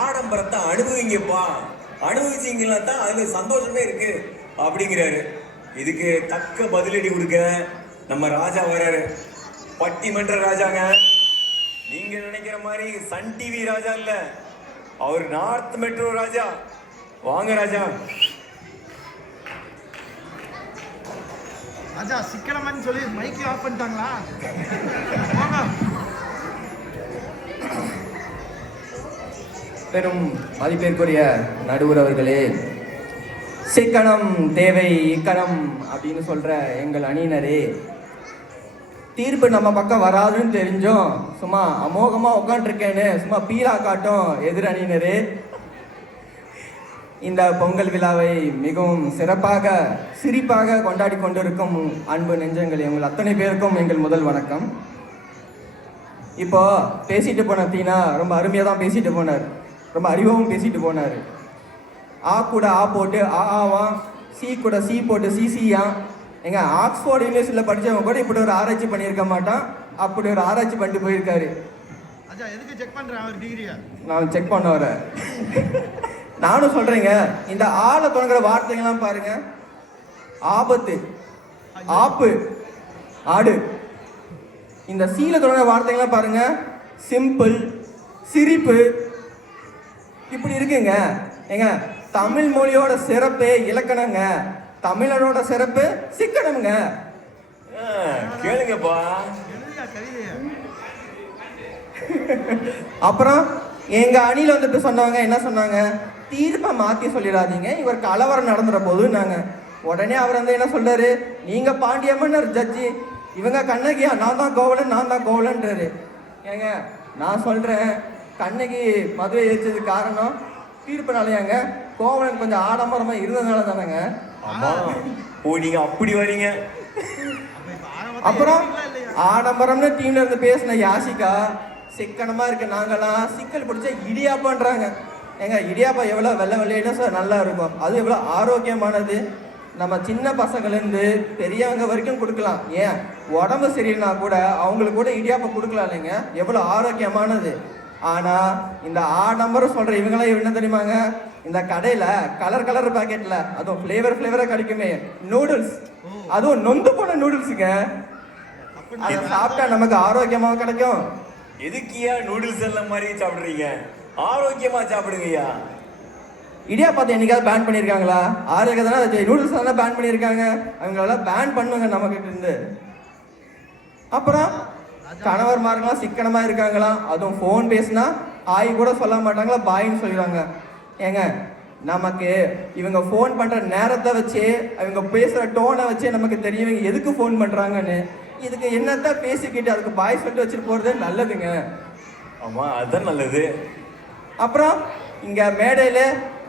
ஆடம்பரத்தை அனுபவிங்கப்பா, அனுபவிச்சீங்கன்னா தான் அதுல சந்தோஷமே இருக்கு அப்படிங்கிறாரு. இதுக்கு தக்க பதிலடி கொடுக்க நம்ம ராஜா வர்றாரு. பட்டிமன்ற ராஜாங்க. நீங்க நினைக்கிற மாதிரி சன் டிவி ராஜா இல்ல, அவர் நார்த் மெட்ரோ ராஜா. வாங்க ராஜா. ராஜா சிக்கனமான்னு சொல்லி மைக்கை ஆஃப் பண்ணிட்டாங்களா? பெரும் மதிப்பிற்குரிய நடுவர் அவர்களே, சிக்கனம் தேவை இக்கணம் அப்படின்னு சொல்ற எங்கள் அணியினரே, தீர்ப்பு நம்ம பக்கம் வராதுன்னு தெரிஞ்சும் சும்மா அமோகமா உட்காந்துருக்கேன்னு சும்மா பீலா காட்டும் எதிர் அணியினரே, இந்த பொங்கல் விழாவை மிகவும் சிறப்பாக சிரிப்பாக கொண்டாடி கொண்டிருக்கும் அன்பு நெஞ்சங்கள், எங்கள் அத்தனை பேருக்கும் எங்கள் முதல் வணக்கம். இப்போ பேசிட்டு போன தீனா ரொம்ப அருமையாக தான் பேசிட்டு போனார், ரொம்ப அறிவாகவும் பேசிட்டு போனார். ஆ கூட ஆ போட்டு ஆவான், சி கூட சி போட்டு சிசியான். எங்க ஆக்ஸ்போர்ட் யூனிவர்சிட்டியில் படித்தவங்க கூட இப்படி ஒரு ஆராய்ச்சி பண்ணியிருக்க மாட்டான், அப்படி ஒரு ஆராய்ச்சி பண்ணிட்டு போயிருக்காரு. ராஜா எதுக்கு செக் பண்ணுறேன் அவர் டிகிரியா? நான் செக் பண்ண வரேன். நானும் சொல்றேங்க, இந்த ஆளை தொடங்குற வார்த்தைகள்லாம் பாருங்க, ஆபத்து, ஆப்பு, ஆடு. இந்த சீல தொடங்குற வார்த்தைகள்லாம் பாருங்க, சிம்பிள், சிரிப்பு, இப்படி இருக்குங்க. ஏங்க, தமிழ் மொழியோட சிறப்பு இலக்கணங்க, தமிழனோட சிறப்பு சிக்கனம்ங்க. கேளுங்கப்பா. அப்புறம் எங்க அணியில வந்துட்டு சொன்னவங்க என்ன சொன்னாங்க, தீர்ப்பை மாத்தி சொல்லிடாதீங்க, இவர் கலவரம் நடந்துற போது நாங்க. உடனே அவர் வந்து என்ன சொல்றாரு, நீங்க பாண்டியம்மன் ஜட்ஜி, இவங்க கண்ணகியா, நான் தான் கோவலன்றாரு. ஏங்க, நான் சொல்றேன், கண்ணகி மதுரை ஏற்றதுக்கு காரணம் தீர்ப்புனாலயாங்க, கோவலன் கொஞ்சம் ஆடம்பரமா இருந்ததுனால தானேங்க. ஓ, நீங்க அப்படி வரீங்க. அப்புறம் ஆடம்பரம்னு டீம்ல இருந்து பேசின யாசிகா, சிக்கனமா இருக்கு நாங்களாம் சிக்கல் பிடிச்ச இடியாப்பான்றாங்க. ஏங்க, இடியாப்பா எவ்வளவு வெள்ளை வெள்ளையினா சார் நல்லா இருக்கும், அது எவ்வளவு ஆரோக்கியமானது. நம்ம சின்ன பசங்கள்லேருந்து பெரியவங்க வரைக்கும் கொடுக்கலாம். ஏன் உடம்பு சரியில்லைனா கூட அவங்களுக்கு கூட இடியாப்பம் கொடுக்கலாம் இல்லைங்க, எவ்வளோ ஆரோக்கியமானது. ஆனால் இந்த ஆடம்பரம் சொல்கிற இவங்களாம் என்ன தெரியுமாங்க, இந்த கடையில் கலர் பாக்கெட்டில் அதுவும் ஃப்ளேவராக கிடைக்குமே நூடுல்ஸ், அதுவும் நொந்து போன நூடுல்ஸுங்க, அதை சாப்பிட்டா நமக்கு ஆரோக்கியமாக கிடைக்கும். எதுக்கியா நூடுல்ஸ் எல்லாம் மாதிரி சாப்பிட்றீங்க, ஆரோக்கியமாக சாப்பிடுங்கய்யா. இடியாப்பத்தை என்னைக்காவது பேன் பண்ணியிருக்காங்களா? ஆரோக்கியம் தானே, நூடுல்ஸ் தானே பேன் பண்ணியிருக்காங்க, அவங்களெல்லாம் பேன் பண்ணுவாங்க நமக்கிட்ட இருந்து. அப்புறம் கணவர்மார்களாம் சிக்கனமா இருக்காங்களாம், அதுவும் ஃபோன் பேசினா ஆய் கூட சொல்ல மாட்டாங்களா, பாயின்னு சொல்லிடுவாங்க. ஏங்க, நமக்கு இவங்க ஃபோன் பண்ற நேரத்தை வச்சே, அவங்க பேசுற டோனை வச்சே நமக்கு தெரியும் இவங்க எதுக்கு ஃபோன் பண்றாங்கன்னு. இதுக்கு என்னத்தான் பேசிக்கிட்டு அதுக்கு பாய் சொல்லிட்டு வச்சுட்டு போறதே நல்லதுங்க. ஆமா, அதுதான் நல்லது. அப்புறம் இங்க மேடையில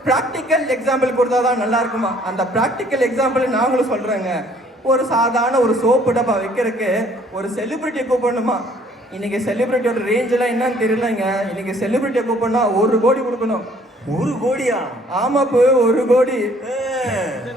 ப்ராக்டிக்கல் எக்ஸாம்பிள் கொடுத்தா தான் நல்லா இருக்குமா? அந்த ப்ராக்டிக்கல் எக்ஸாம்பிள் நாங்களும் சொல்றேங்க. ஒரு சாதாரண ஒரு சோப்பு டப்பா வைக்கிறதுக்கு ஒரு செலிபிரிட்டியை கூப்பிடணுமா? இன்னைக்கு செலிபிரிட்டியோட ரேஞ்ச் எல்லாம் என்னன்னு தெரியலங்க. இன்னைக்கு செலிபிரிட்டியை கூப்பிடனா 1 கோடி கொடுக்கணும். 1 கோடியா? ஆமாப்பு, 1 கோடி.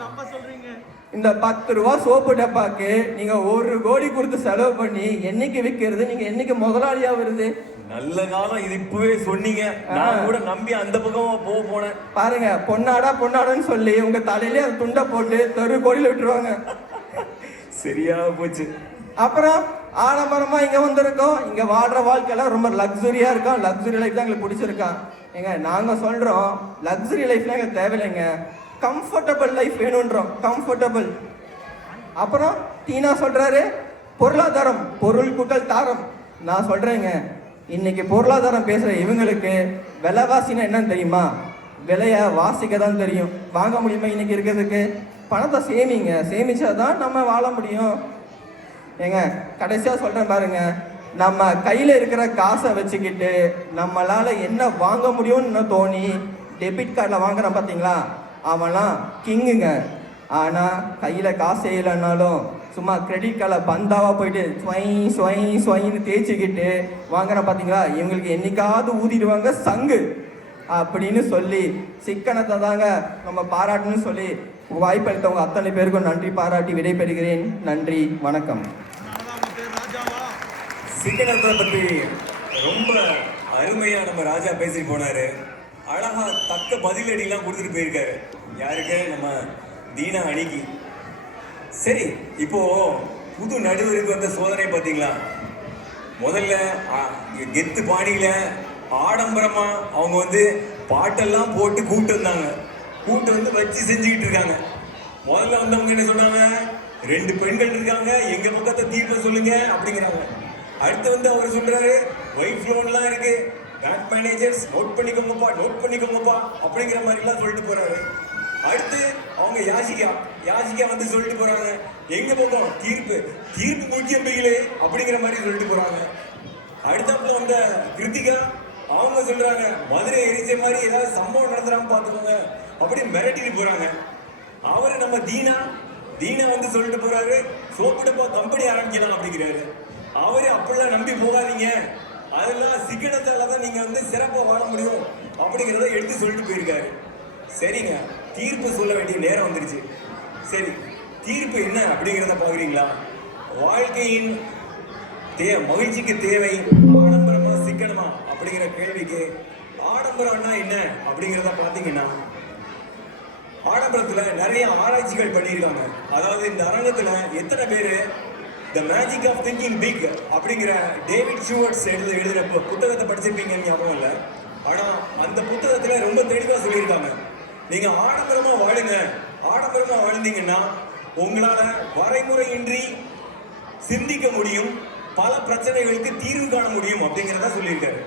நம்ம சொல்றீங்க. இந்த 10 ரூபா சோப்பு டப்பாக்கு நீங்க 1 கோடி கொடுத்து செலவு பண்ணி என்னைக்கு விற்கிறது? நீங்க என்னைக்கு முதலாளியா வருது? நல்ல காலம், இது இப்பவே சொன்னீங்க. நான் கூட நம்பி அந்த பக்கமா போனேன். பாருங்க, பொன்னாடான்னு சொல்லி உங்க தலையிலே அந்த துண்டை போட்டு தெரு கோடியில விட்டுருவாங்க. சரியா போச்சு. அப்புறம் ஆடம்பரமா இங்க வந்திருக்கோம். இங்க வாழ்ற வாழ்க்கையெல்லாம் ரொம்ப லக்ஸுரியா இருக்கும். லக்ஸுரி லைஃப் தான் எங்களுக்கு பிடிச்சிருக்கா. ஏங்க நாங்க சொல்றோம் லக்ஸுரி லைஃப்லாம் எங்களுக்கு தேவையில்லைங்க. கம்ஃபர்டபுள் லைஃப் வேணும்ன்றோம். கம்ஃபர்டபுள். அப்புறம் டீனா சொல்றாரு பொருளாதாரம், பொருள் கூட்டல் தாரம். நான் சொல்றேங்க, இன்னைக்கு பொருளாதாரம் பேசுற இவங்களுக்கு விலைவாசினா என்னன்னு தெரியுமா? விலைய வாசிக்க தான் தெரியும். வாங்க முடியுமா இன்னைக்கு இருக்கிறதுக்கு? பணத்தை சேமிங்க, சேமிச்சாதான் நம்ம வாழ முடியும். ஏங்க கடைசியா சொல்றேன் பாருங்க, நம்ம கையில இருக்கிற காசை வச்சுக்கிட்டு நம்மளால என்ன வாங்க முடியும்னு தோணி டெபிட் கார்டில் வாங்குறான் பார்த்தீங்களா, அவன்லாம் கிங்குங்க. ஆனா கையில காசு இல்லைன்னாலும் சும்மா கிரெடிட் கார்டில் பந்தாவா போயிட்டு ஸ்வைன்னு தேய்ச்சிக்கிட்டு வாங்குறான் பார்த்தீங்களா, இவங்களுக்கு என்னைக்காவது ஊதிடுவாங்க சங்கு அப்படின்னு சொல்லி சிக்கனத்தை தாங்க நம்ம பாராட்டுன்னு சொல்லி வாய்ப்பளித்தவங்க அத்தனை பேருக்கும் நன்றி பாராட்டி விடைபெறுகிறேன். நன்றி, வணக்கம். சிக்கனத்தை பற்றி ரொம்ப அருமையா நம்ம ராஜா பேசிட்டு போனாரு. அழகா தக்க பதிலடிலாம் கொடுத்துட்டு போயிருக்காரு. யாருக்கு? நம்ம தீனா அணிக்கு. சரி, இப்போ புது நடுவருக்கு வந்த சோதனை பார்த்தீங்களா? முதல்ல கெத்து பாணியில ஆடம்பரமா அவங்க வந்து பாட்டெல்லாம் போட்டு கூப்பிட்டு வந்தாங்க. கூப்பிட்டு வந்து வச்சு செஞ்சுக்கிட்டு இருக்காங்க. முதல்ல வந்தவங்க என்ன சொன்னாங்க? 2 பெண்கள் இருக்காங்க, எங்க பக்கத்தை தீர்க்க சொல்லுங்க அப்படிங்கிறாங்க. அடுத்து வந்து அவர் சொல்றாரு ஒயிட் லோன்லாம் இருக்கு, பேங்க் மேனேஜர்ஸ் நோட் பண்ணிக்கோங்கப்பா அப்படிங்கிற மாதிரி எல்லாம் சொல்லிட்டு போறாரு. அடுத்து அவங்க யாசிகா வந்து சொல்லிட்டு போறாங்க, எங்க பக்கம் தீர்ப்பு முக்கியம் பிகிலே அப்படிங்கிற மாதிரி சொல்லிட்டு போறாங்க. அடுத்தப்ப வந்த கிருத்திகா அவங்க சொல்றாங்க, மதுரை எரிச்ச மாதிரி ஏதாவது சம்பவம் நடந்துடாம பாத்துக்கோங்க அப்படின்னு மிரட்டிட்டு போறாங்க. அவரு நம்ம தீனா வந்து சொல்லிட்டு போறாரு, சோப்பிட்டப்போ கம்பெனி ஆரம்பிக்கலாம் அப்படிங்கிறாரு. அவரு அப்படிலாம் நம்பி போகாதீங்க, அதெல்லாம் சிக்கனத்தால தான் நீங்க வந்து சிறப்பா வாழ முடியும் அப்படிங்கிறத எடுத்து சொல்லிட்டு போயிருக்காரு. சரிங்க, தீர்ப்பு சொல்ல வேண்டிய நேரம் வந்துருச்சு. சரி, தீர்ப்பு என்ன அப்படிங்கிறத பாக்குறீங்களா? வாழ்க்கையின் மகிழ்ச்சிக்கு தேவை ஆடம்பரமா சிக்கனமா அப்படிங்கிற கேள்விக்கு ஆடம்பரம்னா என்ன அப்படிங்கிறத பாத்தீங்கன்னா, ஆடம்பரத்துல நிறைய ஆராய்ச்சிகள் பண்ணியிருக்காங்க. அதாவது இந்த அரங்கத்துல எத்தனை பேரு the magic of thinking big அப்படிங்கிற டேவிட் ஷூவர்ட்ஸ் எழுதுற புத்தகத்தை படிச்சிருப்பீங்கன்னு ஞாபகம் இல்லை. ஆனா அந்த புத்தகத்துல ரொம்ப தெளிவா சொல்லியிருக்காங்க, நீங்க ஆடம்பரமா வாழுங்க, ஆடம்பரமா வாழ்ந்தீங்கன்னா உங்களால வரைமுறையின்றி சிந்திக்க முடியும், பல பிரச்சனைகளுக்கு தீர்வு காண முடியும் அப்படிங்கிறத சொல்லியிருக்காரு.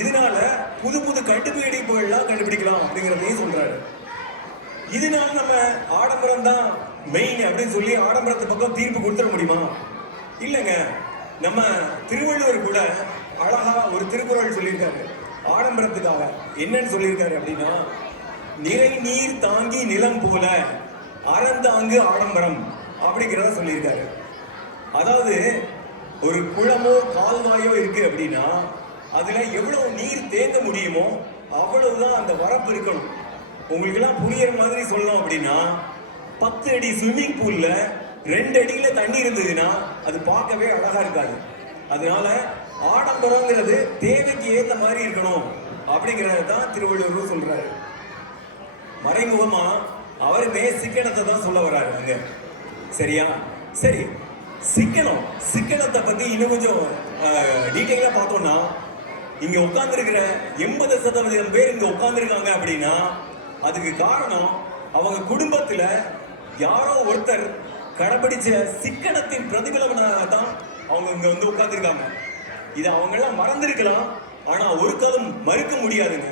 இதனால புது கண்டுபிடிப்புகள்லாம் கண்டுபிடிக்கலாம் அப்படிங்கிறதையும் சொல்றாரு. இதனால நம்ம ஆடம்பரம் தான் மெயின் அப்படின்னு சொல்லி ஆடம்பரத்து பக்கம் தீர்ப்பு கொடுத்துட முடியுமா? இல்லைங்க. நம்ம திருவள்ளுவர் கூட அழகா ஒரு திருக்குறள் சொல்லியிருக்காரு ஆடம்பரத்துக்காக. என்னன்னு சொல்லியிருக்காரு அப்படின்னா, நிறை நீர் தாங்கி நிலம் போல அறந்தாங்கு ஆடம்பரம் அப்படிங்கிறத சொல்லியிருக்காரு. அதாவது ஒரு குளமோ கால்வாயோ இருக்கு அப்படின்னா அதுல எவ்வளவு நீர் தேங்க முடியுமோ அவ்வளவுதான் அந்த வரப்பு இருக்கணும். உங்களுக்கு எல்லாம் புரியுற மாதிரி சொல்லணும் அப்படின்னா, 10 அடி ஸ்விம்மிங் பூல்ல 2 அடியில தண்ணி இருந்ததுன்னா அது பார்க்கவே அழகா இருக்காது. அதனால ஆடம்பரங்கிறது தேவைக்கு ஏத்த மாதிரி இருக்கணும் அப்படிங்கறத தான் திருவள்ளுவர் சொல்றாரு. மறைமுகமா அவருமே சிக்கனத்தை தான் சொல்ல வர்றாரு அங்க. சரியா? சரி, சிக்கனத்தை பத்தி இன்னும் கொஞ்சம் டீட்டெயிலா பார்த்தோம்னா, இங்க உட்கார்ந்து இருக்கிற 80% பேர் இங்க உட்கார்ந்துருக்காங்க அப்படின்னா அதுக்கு காரணம் அவங்க குடும்பத்துல யாரோ ஒருத்தர் கடைபிடிச்ச சிக்கனத்தின் பிரதிபலனாக தான் அவங்க இங்க வந்து உட்கார்ந்துருக்காங்க. இதை அவங்க எல்லாம் மறந்திருக்கலாம், ஆனா ஒரு காலம் மறுக்க முடியாதுங்க.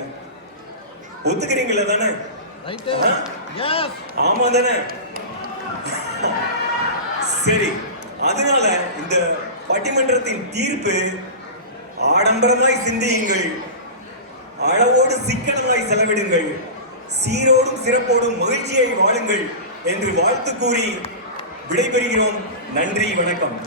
ஒத்துக்கிறீங்களா தானே? ஆமா தானே? சரி, அதனால இந்த பட்டிமன்றத்தின் தீர்ப்பு ஆடம்பரமாய் சிந்தியுங்கள், அளவோடு சிக்கனமாய் செலவிடுங்கள், சீரோடும் சிறப்போடும் மகிழ்ச்சியை வாழுங்கள் என்று வாழ்த்து கூறி விடைபெறுகிறோம். நன்றி, வணக்கம்.